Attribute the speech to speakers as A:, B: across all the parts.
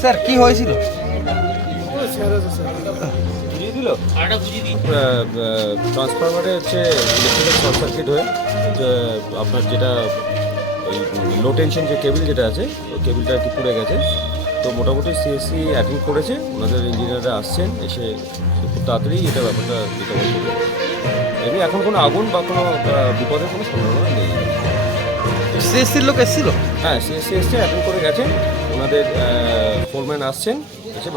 A: Sir, কি হয়েছিল?
B: ট্রান্সফরমারে হচ্ছে ইলেকট্রিক্যাল শর্ট সার্কিট হয়ে আপনার যেটা ওই লো টেনশন যে কেবিল যেটা আছে, ওই কেবিলটা আর কি পুড়ে গেছে। তো মোটামুটি সিএসসি অ্যাটেন্ড করেছে, ওনাদের ইঞ্জিনিয়াররা আসছেন, এসে খুব তাড়াতাড়ি এটা ব্যাপারটা রিকভার করবে। এমনি এখন কোনো আগুন বা কোনো বিপদের কোনো সম্ভাবনা
A: সিএসসির লোক এসেছিল?
B: হ্যাঁ সিএসসি এসছে অ্যাটেন্ড করে গেছেন। ওনাদের ফোরম্যান আসছেন এসে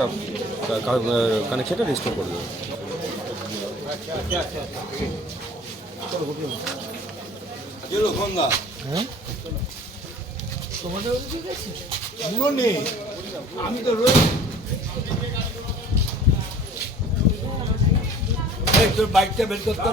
B: কানেকশনটা রিস্টোর করে দেবেন।
C: আমি তো এই তোর বাইকটা বের করতে